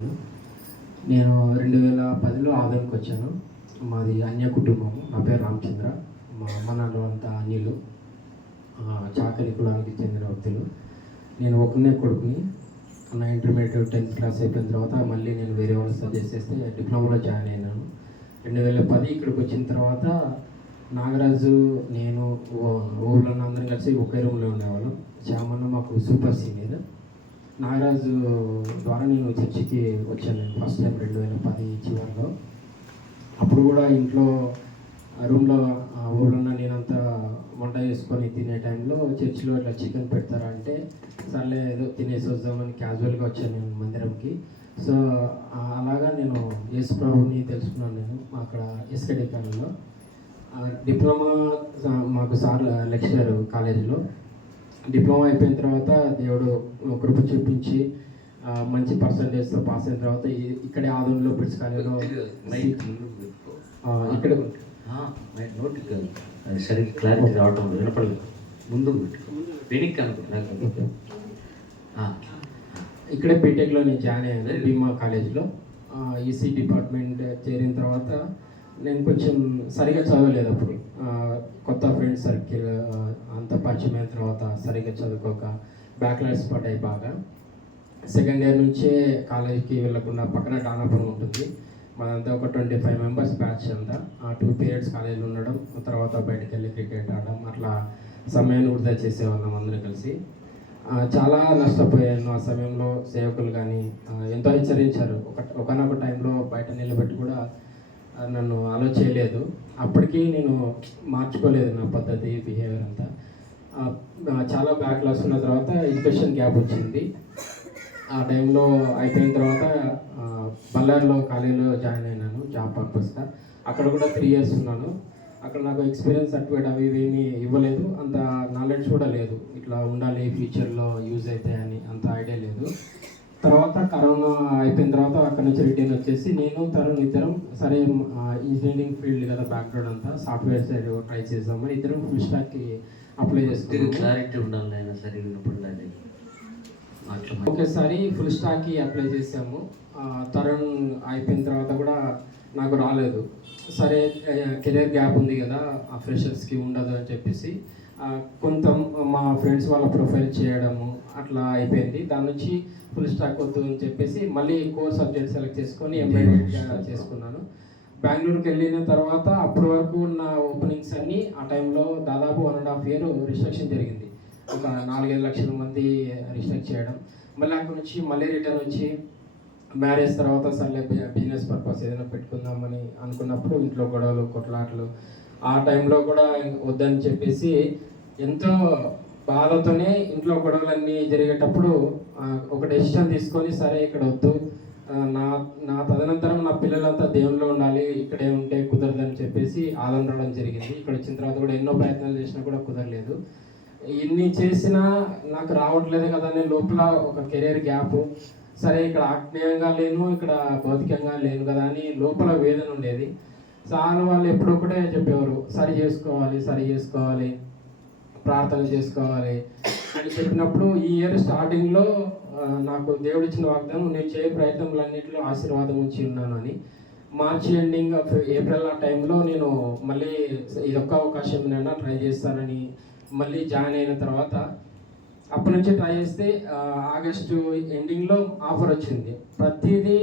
నేను 2010లో ఆదోనికి వచ్చాను. మాది అన్య కుటుంబము. నా పేరు రామచంద్ర. మా అమ్మ నాన్న అంతా అన్యులు, చాకలి కులానికి చెందిన వ్యక్తులు. నేను ఒక్కనే కొడుకుని. నా ఇంటర్మీడియట్ 10th క్లాస్ అయిపోయిన తర్వాత మళ్ళీ నేను వేరే వాళ్ళు సజెస్ట్ చేస్తే డిప్లొమాలో జాయిన్ అయినాను. 2010 ఇక్కడికి వచ్చిన తర్వాత నాగరాజు, నేను, ఊళ్ళో అందరం కలిసి ఒకే రూమ్లో ఉండేవాళ్ళం. చామన్న మాకు సూపర్ సీనియర్. నాగరాజు ద్వారా నేను చర్చికి వచ్చాను. నేను ఫస్ట్ టైం 2010 చివరిలో. అప్పుడు కూడా ఇంట్లో రూమ్లో ఊళ్ళో నేనంతా వంట చేసుకొని తినే టైంలో చర్చిలో ఇట్లా చికెన్ పెడతారా అంటే సర్లే ఏదో తినేసి వద్దామని క్యాజువల్గా వచ్చాను నేను మందిరంకి. సో అలాగా నేను యేసు ప్రభుని తెలుసుకున్నాను. నేను అక్కడ ఎస్కేడి కాలేజ్లో డిప్లొమా మాకు సార్ లెక్చరర్ కాలేజీలో. డిప్లొమా అయిపోయిన తర్వాత దేవుడు కృప చూపించి మంచి పర్సంటేజ్తో పాస్ అయిన తర్వాత ఇక్కడే ఆదోనిలో పిట్స్ కాలేజీలో ఇక్కడ నోటి కాదు, అది సరిగ్గా క్లారిటీ రావటం వినపడలేదు. ముందుకు పెట్టుకో, వెనక్కి అనుకో. ఇక్కడే బీటెక్లో నేను జాయిన్ అయ్యాను భీమా కాలేజ్లో. ఈసీ డిపార్ట్మెంట్ చేరిన తర్వాత నేను కొంచెం సరిగా చదవలేదు. అప్పుడు కొత్త ఫ్రెండ్ సర్కిల్ అంత పరిచయం అయిన తర్వాత సరిగ్గా చదువుకోక బ్యాక్లాగ్స్ పడ్డాయి బాగా. సెకండ్ ఇయర్ నుంచే కాలేజీకి వెళ్ళకుండా పక్కన డానాపురం ఉంటుంది. మనంతా ఒక 25 మెంబర్స్ బ్యాచ్ అంతా. 2 పీరియడ్స్ కాలేజీలో ఉండడం, తర్వాత బయటకు వెళ్ళి క్రికెట్ ఆడడం, అట్లా సమయాన్ని వృధా చేసేవాళ్ళం అందరూ కలిసి. చాలా నష్టపోయాను ఆ సమయంలో. సేవకులు కానీ ఎంతో హెచ్చరించారు. ఒకనొక టైంలో బయట నిలబెట్టి కూడా నన్ను అలో చేయలేదు. అప్పటికీ నేను మార్చుకోలేదు నా పద్ధతి, బిహేవియర్ అంతా. చాలా బ్యాక్లాగ్స్ ఉన్న తర్వాత ఎడ్యుకేషన్ గ్యాప్ వచ్చింది. ఆ టైంలో అయిపోయిన తర్వాత బళ్ళారిలో కాలేజీలో జాయిన్ అయినాను జాబ్ పర్పస్గా. అక్కడ కూడా 3 years ఉన్నాను. అక్కడ నాకు ఎక్స్పీరియన్స్ సర్టిఫికేట్ అవి ఏమీ ఇవ్వలేదు. అంత నాలెడ్జ్ కూడా లేదు, ఇట్లా ఉండాలి ఫ్యూచర్లో యూజ్ అవుతాయని అంత ఐడియా లేదు. తర్వాత కరోనా అయిపోయిన తర్వాత అక్కడ నుంచి రిటర్న్ వచ్చేసి నేను తరుణ్ ఇద్దరం సరే ఇంజనీరింగ్ ఫీల్డ్ కదా బ్యాక్గ్రౌండ్ అంతా, సాఫ్ట్వేర్ సైడ్ ట్రై చేద్దామని ఇద్దరం ఫుల్ స్టాక్కి అప్లై చేస్తాం. క్లారిటీ ఉండాలి ఆయన, సరే వినపడాలి. ఒకేసారి ఫుల్ స్టాక్కి అప్లై చేసాము. తరుణ్ అయిపోయిన తర్వాత కూడా నాకు రాలేదు. సరే కెరియర్ గ్యాప్ ఉంది కదా, ఆ ఫ్రెషర్స్కి ఉండదు అని చెప్పేసి కొంత మా ఫ్రెండ్స్ వాళ్ళ ప్రొఫైల్ చేయడము అట్లా అయిపోయింది. దాని నుంచి ఫుల్ స్టాక్ వద్దు అని చెప్పేసి మళ్ళీ కోర్ సబ్జెక్ట్ సెలెక్ట్ చేసుకొని ఎంబీఏ చేసుకున్నాను. బెంగళూరుకి వెళ్ళిన తర్వాత అప్పటి వరకు ఉన్న ఓపెనింగ్స్ అన్నీ ఆ టైంలో దాదాపు 1.5 year రిస్ట్రిక్షన్ జరిగింది. ఒక 4-5 లక్షల మంది రిస్ట్రిక్ట్ చేయడం. మళ్ళీ అక్కడ నుంచి మళ్ళీ రిటర్న్ వచ్చి మ్యారేజ్ తర్వాత సర్లే బిజినెస్ పర్పస్ ఏదైనా పెట్టుకుందామని అనుకున్నప్పుడు ఇంట్లో గొడవలు, కొట్లాటలు. ఆ టైంలో కూడా వద్దని చెప్పేసి ఎంతో బాధతోనే ఇంట్లో గొడవలన్నీ జరిగేటప్పుడు ఒక డెసిషన్ తీసుకొని సరే ఇక్కడ వద్దు, నా తదనంతరం నా పిల్లలంతా దేవుల్లో ఉండాలి, ఇక్కడే ఉంటే కుదరదని చెప్పేసి ఆదరణ రావడం జరిగింది. ఇక్కడ వచ్చిన తర్వాత కూడా ఎన్నో ప్రయత్నాలు చేసినా కూడా కుదరలేదు. ఇన్ని చేసినా నాకు రావట్లేదు కదా అనే లోపల ఒక కెరీర్ గ్యాప్. సరే ఇక్కడ ఆత్మీయంగా లేను, ఇక్కడ భౌతికంగా లేను కదా అని లోపల వేదన ఉండేది. సార్ వాళ్ళు ఎప్పుడు ఒకటే చెప్పేవారు, సరి చేసుకోవాలి, ప్రార్థన చేసుకోవాలి అని చెప్పినప్పుడు ఈ ఇయర్ స్టార్టింగ్లో నాకు దేవుడు ఇచ్చిన వాగ్దానం, నేను చేయ ప్రయత్నములన్నింటిలో ఆశీర్వాదం ఉంచి ఉన్నాను అని. మార్చి ఎండింగ్ ఏప్రిల్ ఆ టైంలో నేను మళ్ళీ ఇదొక్క అవకాశం నేను ట్రై చేస్తానని మళ్ళీ జాయిన్ అయిన తర్వాత అప్పటి నుంచి ట్రై చేస్తే ఆగస్టు ఎండింగ్లో ఆఫర్ వచ్చింది. ప్రతిదీ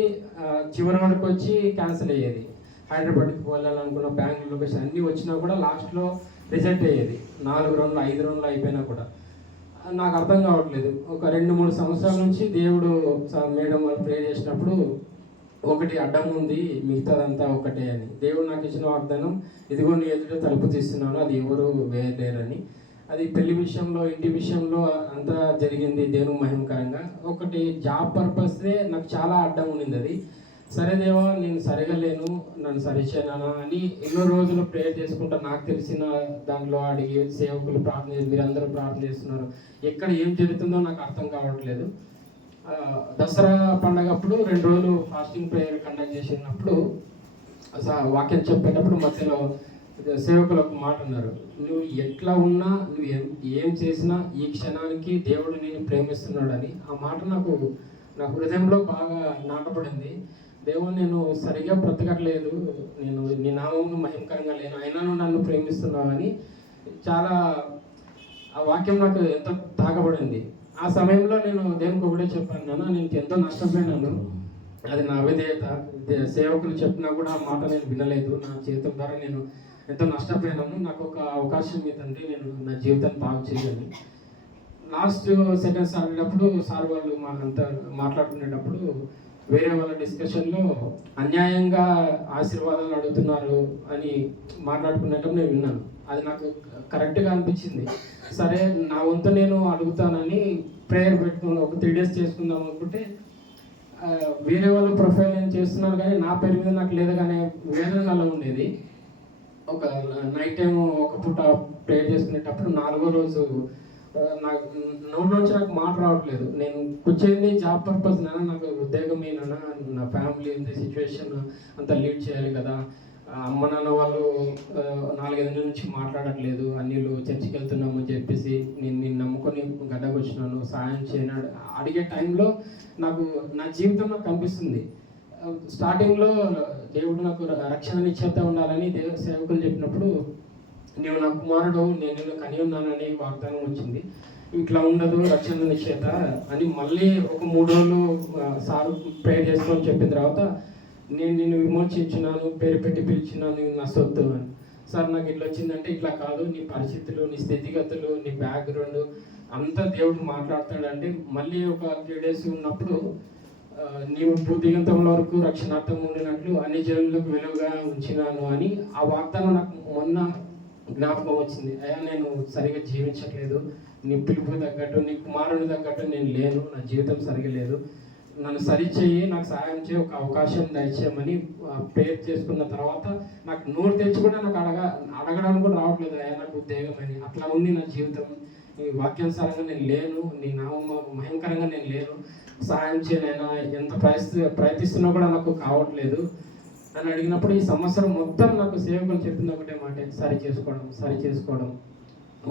చివరి వరకు వచ్చి క్యాన్సిల్ అయ్యేది. హైదరాబాద్కి వెళ్ళాలనుకున్న బెంగళూరు లొకేషన్ అన్నీ వచ్చినా కూడా లాస్ట్లో రిజెక్ట్ అయ్యేది. 4 రౌండ్లు 5 రౌండ్లు అయిపోయినా కూడా నాకు అర్థం కావట్లేదు. ఒక 2-3 సంవత్సరాల నుంచి దేవుడు మేడం వాళ్ళు ప్రే చేసినప్పుడు ఒకటి అడ్డం ఉంది, మిగతాదంతా ఒకటే అని. దేవుడు నాకు ఇచ్చిన వాగ్దానం, ఇదిగో నీ ఎదుట తలుపు తీస్తున్నాను, అది ఎవరు వేయలేరని. అది పెళ్లి విషయంలో, ఇంటి విషయంలో అంతా జరిగింది దేవుని మహిమకరంగా. ఒకటి జాబ్ పర్పస్దే నాకు చాలా అడ్డం ఉండింది. అది సరే దేవా నేను సరిగా లేను, నన్ను సరిచేనా అని ఎన్నో రోజులు ప్రేయర్ చేసుకుంటా. నాకు తెలిసిన దాంట్లో అడిగి సేవకులు ప్రార్థన చేసి మీరందరూ ప్రార్థన చేస్తున్నారు, ఎక్కడ ఏం జరుగుతుందో నాకు అర్థం కావట్లేదు. దసరా పండగప్పుడు 2 రోజులు ఫాస్టింగ్ ప్రేయర్ కండక్ట్ చేసినప్పుడు వాక్యం చెప్పేటప్పుడు మధ్యలో సేవకులు ఒక మాట అన్నారు, నువ్వు ఎట్లా ఉన్నా, నువ్వు ఏం చేసినా ఈ క్షణానికి దేవుడు నేను ప్రేమిస్తున్నాడని. ఆ మాట నాకు నా హృదయంలో బాగా నాటపడింది. దేవుడు, నేను సరిగా బ్రతకట్లేదు, నేను నీ నామమును మహిమకరంగా లేను, అయినా నువ్వు నన్ను ప్రేమిస్తున్నావని చాలా ఆ వాక్యం నాకు ఎంతో తాకబడింది. ఆ సమయంలో నేను దేవునికి ఒకటే చెప్పాను, నాన్న నేను ఎంతో నష్టపోయినాను, అది నా అవిధేయత, సేవకులు చెప్పినా కూడా ఆ మాట నేను వినలేదు, నా జీవితం ద్వారా నేను ఎంతో నష్టపోయినాను, నాకు ఒక అవకాశం మీ తండ్రి, నేను నా జీవితాన్ని బాగు చేయాలి. లాస్ట్ సెకండ్స్ ఆడినప్పుడు సార్ వాళ్ళు మా అంతా మాట్లాడుకునేటప్పుడు వేరే వాళ్ళ డిస్కషన్లో అన్యాయంగా ఆశీర్వాదాలు అడుగుతున్నారు అని మాట్లాడుకునేటప్పుడు నేను విన్నాను. అది నాకు కరెక్ట్గా అనిపించింది. సరే నా వంతు నేను అడుగుతానని ప్రేయర్ పెట్టుకుని ఒక 3 days చేసుకుందాం అనుకుంటే వేరే వాళ్ళ ప్రొఫైల్ నేను చేస్తున్నాను కానీ నా పేరు మీద నాకు లేదు కానీ వేదన నాలో ఉండేది. ఒక నైట్ టైం ఒక పూట ప్రేయర్ చేసుకునేటప్పుడు 4వ రోజు నాకు నోటి నుంచి నాకు మాట రావట్లేదు. నేను కూర్చొని జాబ్ పర్పస్ నాకు ఉద్యోగమేనా, నా ఫ్యామిలీ ఉంది సిచ్యువేషన్ అంతా లీడ్ చేయాలి కదా, అమ్మ నాన్న వాళ్ళు 4-5 నెలల నుంచి మాట్లాడట్లేదు, అన్నిళ్ళు చర్చికి వెళ్తున్నాము అని చెప్పేసి నేను నమ్ముకొని గడ్డకు వచ్చినాను, సాయం చేయను అడిగే టైంలో నాకు నా జీవితం నాకు కనిపిస్తుంది. స్టార్టింగ్లో దేవుడు నాకు రక్షణ నిశ్చయిత ఉండాలని సేవకులు చెప్పినప్పుడు నీవు నా కుమారుడు, నేను నిన్ను కని ఉన్నానని వాగ్దానం వచ్చింది. ఇట్లా ఉండదు రక్షణ నిశ్చయిత అని మళ్ళీ ఒక 3 రోజులు సారు ప్రేయర్ చేసుకోని చెప్పిన తర్వాత నేను నిన్ను విమోచించినాను, పేరు పెట్టి పిలిచినాను, నా సొత్తు అని. సార్ నాకు ఇట్లా వచ్చిందంటే ఇట్లా కాదు, నీ పరిస్థితులు, నీ స్థితిగతులు, నీ బ్యాక్గ్రౌండ్ అంతా దేవుడు మాట్లాడతాడంటే మళ్ళీ ఒక 3 days ఉన్నప్పుడు నీవు భూదిగంతముల వరకు రక్షణార్థం ఉండినట్లు అన్ని జనులకు వెలుగుగా ఉంచినాను అని ఆ వాగ్దానం నాకు మొన్న జ్ఞాపకం వచ్చింది. అయ్యా నేను సరిగా జీవించట్లేదు, నీ పిలుపు తగ్గట్టు, నీ కుమారుని తగ్గట్టు నేను లేను, నా జీవితం సరిగా లేదు, నన్ను సరిచేయి, నాకు సహాయం చేయి, ఒక అవకాశం దయచేయమని ప్రేయర్ చేసుకున్న తర్వాత నాకు నోరు తెచ్చి కూడా నాకు అడగడానికి కూడా రావట్లేదు, అయ్యా నాకు ఉద్యోగం అని. అట్లా ఉంది నా జీవితం, నీ వాక్యానుసారంగా నేను లేను, నీ నామం భయంకరంగా నేను లేను, సహాయం చేయనైనా, ఎంత ప్రయత్నిస్తున్నా కూడా నాకు కావట్లేదు అని అడిగినప్పుడు ఈ సంవత్సరం మొత్తం నాకు సేవకులు చెప్పింది ఒకటే మాట, సరి చేసుకోవడం,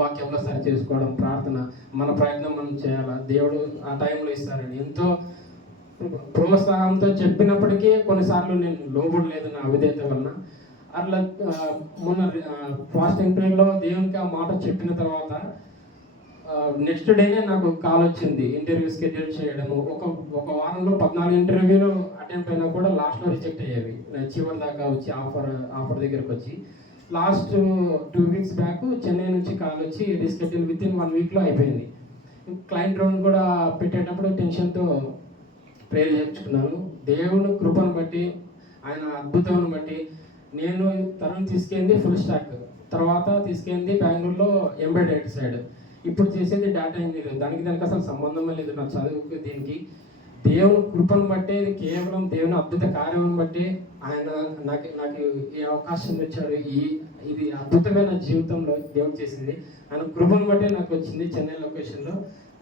వాక్యంలో సరి చేసుకోవడం, ప్రార్థన, మన ప్రయత్నం మనం చేయాలా, దేవుడు ఆ టైంలో ఇస్తారని ఎంతో ప్రోత్సాహంతో చెప్పినప్పటికీ కొన్నిసార్లు నేను లోబడలేదు నా అవిధేయత వలన. అట్లా మొన్న ఫాస్టింగ్ పీరియడ్లో దేవునికి ఆ మాట చెప్పిన తర్వాత నెక్స్ట్ డేనే నాకు కాల్ వచ్చింది ఇంటర్వ్యూ షెడ్యూల్ చేయడము. ఒక వారంలో 14 ఇంటర్వ్యూలు అటెండ్ అయినా కూడా లాస్ట్లో రిజెక్ట్ అయ్యేవి, చివరి దాకా వచ్చి ఆఫర్ దగ్గరకు వచ్చి. లాస్ట్ 2 weeks బ్యాక్ చెన్నై నుంచి కాల్ వచ్చి రీషెడ్యూల్ వితిన్ 1 weekలో అయిపోయింది. క్లయింట్ రౌండ్ కూడా పెట్టేటప్పుడు టెన్షన్తో ప్రేయర్ చేయించుకున్నాను. దేవుని కృపను బట్టి, ఆయన అద్భుతాన్ని బట్టి నేను తరుణ్ తీసుకెళ్ళింది ఫుల్ స్టాక్, తర్వాత తీసుకెళ్ళింది బెంగళూరులో ఎంబెడెడ్ సైడ్, ఇప్పుడు చేసేది డేటా ఇంజనీరింగ్. దానికి అసలు సంబంధమే లేదు నా చదువుకి దీనికి. దేవుని కృపను బట్టి, కేవలం దేవుని అద్భుత కార్యం బట్టి ఆయన నాకు ఈ అవకాశం ఇచ్చాడు. ఇది అద్భుతమైన జీవితంలో దేవుడు చేసింది, ఆయన కృపను బట్టి నాకు వచ్చింది. చెన్నై లొకేషన్లో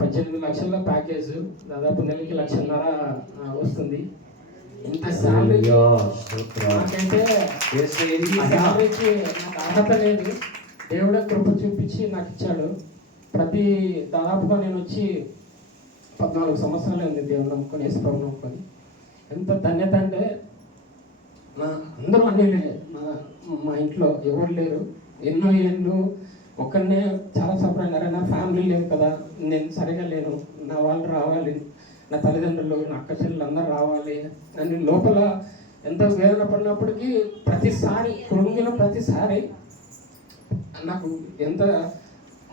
18 లక్షల ప్యాకేజ్, దాదాపు నెలకి 1,50,000 వస్తుంది. ఇంత శాలరీ నాకైతే శాలరీకి నాకు అర్హత లేదు, దేవుడే కృప చూపించి నాకు ఇచ్చాడు. దాదాపుగా నేను వచ్చి 14 సంవత్సరాలు ఉంది దేవుడు నమ్ముకొని, యేసుప్రభుని నమ్ముకొని. ఎంత ధన్యత అంటే అందరూ అన్నీ మా ఇంట్లో ఎవరు లేరు, ఎన్నో ఏళ్ళు ఒక్కనే చాలా సఫర్ అయినారు. నా ఫ్యామిలీ లేదు కదా, నేను సరిగా లేను, నా వాళ్ళు రావాలి, నా తల్లిదండ్రులు, నా అక్క చెల్లెలు అందరూ రావాలి అని లోపల ఎంతో వేదన పడినప్పటికీ ప్రతిసారి కృంగిన ప్రతిసారి నాకు ఎంత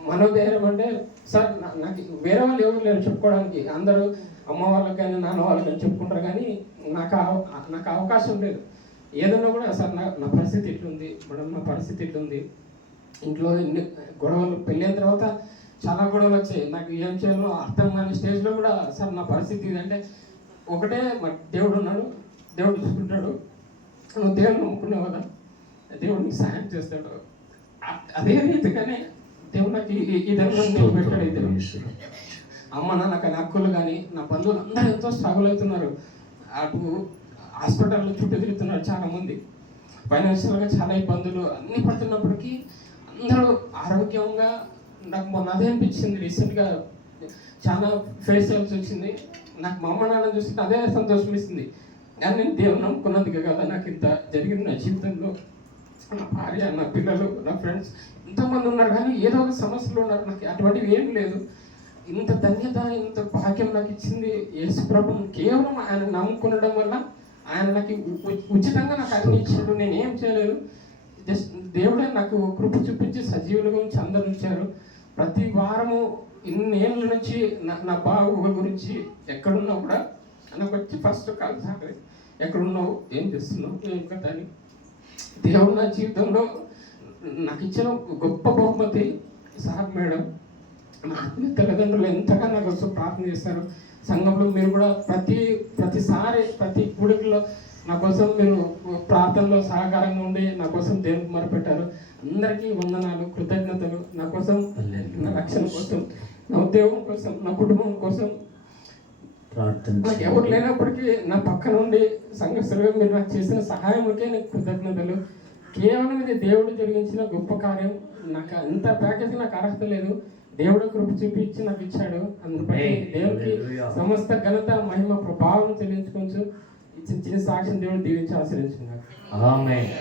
మనోధైర్యం అంటే, సార్ నాకు వేరే వాళ్ళు ఎవరు లేరు చెప్పుకోవడానికి, అందరూ అమ్మ వాళ్ళకి కానీ నాన్న వాళ్ళకి అని చెప్పుకుంటారు కానీ నాకు అవకాశం లేదు. ఏదన్నా కూడా సార్ నా పరిస్థితి ఇట్లుంది మేడం, నా పరిస్థితి ఇట్లుంది, ఇంట్లో ఇన్ని గొడవలు, పెళ్ళైన తర్వాత చాలా గొడవలు వచ్చాయి, నాకు ఏం చేయాలో అర్థం కాని స్టేజ్లో కూడా సార్ నా పరిస్థితి ఇది అంటే ఒకటే, దేవుడు ఉన్నాడు, దేవుడు చూసుకుంటాడు, నువ్వు దేవుడు నమ్ముకున్నావు కదా, దేవుడు నీకు సాయం చేస్తాడు. అదే రీతిగానే దేవుడు నాకు ఈ దగ్గర పెట్టాడు. ఇద్దరు అమ్మ నాన్న కానీ అక్కలు కానీ నా బంధువులు అందరూ ఎంతో స్ట్రగుల్ అవుతున్నారు. అటు హాస్పిటల్లో చుట్టూ తిరుగుతున్నారు చాలామంది, ఫైనాన్షియల్గా చాలా ఇబ్బందులు అన్నీ పడుతున్నప్పటికీ అందరూ ఆరోగ్యంగా. నాకు మొన్న అదే అనిపించింది, రీసెంట్గా చాలా ఫేస్ చేయాల్సి వచ్చింది. నాకు మా అమ్మ నాన్న చూస్తే అదే సంతోషం ఇస్తుంది. కానీ నేను దేవుని నమ్ముకున్నందుకే కదా నాకు ఇంత జరిగింది నా జీవితంలో. నా భార్య, నా పిల్లలు, నా ఫ్రెండ్స్ ఎంతోమంది ఉన్నారు, కానీ ఏదో ఒక సమస్యలు ఉన్నారు. నాకు అటువంటివి ఏం లేదు. ఇంత ధన్యత, ఇంత భాగ్యం నాకు ఇచ్చింది యేసు ప్రభువు. కేవలం ఆయన నమ్ముకునడం వల్ల ఆయన నాకు ఉచితంగా నాకు అన్ని ఇచ్చాడు. నేను ఏం చేయలేదు. జస్ట్ దేవుడే నాకు కృప చూపించి సజీవులుగా ఉంచి అందరు ఉంచారు. ప్రతి వారము ఇన్నేళ్ళ నుంచి నా బాబు గురించి ఎక్కడున్నా కూడా నాకు వచ్చి ఫస్ట్ కాల్ సాగరి, ఎక్కడున్నావు, ఏం చేస్తున్నావు, ఏం కదా అని. దేవుడు నా జీవితంలో నాకు ఇచ్చిన గొప్ప బహుమతి సార్ మేడం. మా ఆత్మీయ తల్లిదండ్రులు ఎంతగా నా కోసం ప్రార్థన చేస్తారు. సంఘంలో మీరు కూడా ప్రతిసారి ప్రతి కూడికలో నా కోసం మీరు ప్రార్థనలో సహకారంగా ఉండి నా కోసం దేవునికి మొరపెట్టారు. అందరికీ వందనాలు, కృతజ్ఞతలు. నా కోసం, నా రక్షణ కోసం, నా ఉద్యోగం కోసం, నా కుటుంబం కోసం, నాకు ఎవరు లేనప్పటికీ నా పక్కన ఉండి సంఘస్థులుగా మీరు నాకు చేసిన సహాయంకే నాకు కృతజ్ఞతలు. కేవలం ఇది దేవుడు జరిగించిన గొప్ప కార్యం. నాకు అంత ప్యాకేజ్ నాకు అర్హత లేదు. దేవుడు కృప చూపించి నాకు ఇచ్చాడు. అందుపై దేవుడికి సమస్త ఘనత, మహిమ, ప్రభావం చెల్లించుకోవచ్చు. ఇచ్చిన సాక్ష్యం దేవుడు దీవించి ఆశ్రయించుకున్నాడు. ఆమేన్.